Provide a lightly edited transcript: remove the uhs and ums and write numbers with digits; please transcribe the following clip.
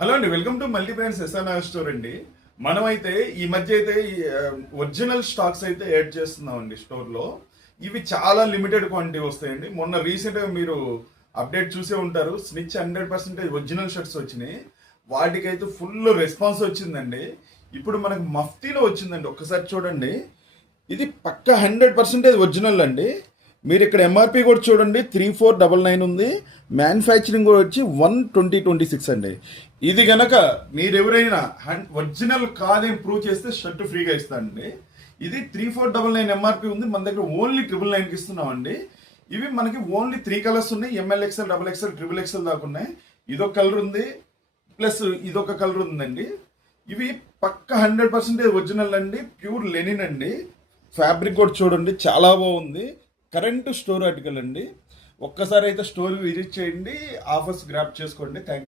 Hello అండి, welcome to multi brands SRR store అండి. మనమైతే ఈ మధ్య అయితే ఒరిజినల్ స్టాక్స్ అయితే యాడ్ చేస్తున్నామండి స్టోర్లో. ఇవి చాలా లిమిటెడ్ క్వాంటిటీ వస్తాయండి. మొన్న రీసెంట్గా మీరు అప్డేట్ చూసే ఉంటారు, స్నిచ్ 100% ఒరిజినల్ షర్ట్స్ వచ్చినాయి. వాటికైతే ఫుల్ రెస్పాన్స్ వచ్చిందండి. ఇప్పుడు మనకు మఫ్తీలో వచ్చిందండి, ఒక్కసారి చూడండి. ఇది పక్క 100% ఒరిజినల్ అండి. మీరు ఇక్కడ ఎంఆర్పి కూడా చూడండి, 3499 ఉంది. మ్యానుఫ్యాక్చరింగ్ కూడా వచ్చి 12026 అండి. ఇది గనక మీరు ఎవరైనా ఒరిజినల్ కాదని ప్రూవ్ చేస్తే షర్ట్ ఫ్రీగా ఇస్తానండి. ఇది 3499 ఎంఆర్పి ఉంది, మన దగ్గర ఓన్లీ 999కి ఇస్తున్నామండి. ఇవి మనకి ఓన్లీ 3 కలర్స్ ఉన్నాయి, ML XL, XXL, XXL దాకా ఉన్నాయి. ఇదొక కలర్ ఉంది, ప్లస్ ఇదొక కలర్ ఉందండి. ఇవి పక్క 100% ఒరిజినల్ అండి, ప్యూర్ లెనిన్ అండి. ఫ్యాబ్రిక్ కూడా చూడండి, చాలా బాగుంది. కరెంట్ స్టోర్ ఆర్టికల్ అండి. ఒక్కసారి అయితే స్టోర్ విజిట్ చేయండి, ఆఫర్స్ గ్రాప్ చేసుకోండి. థ్యాంక్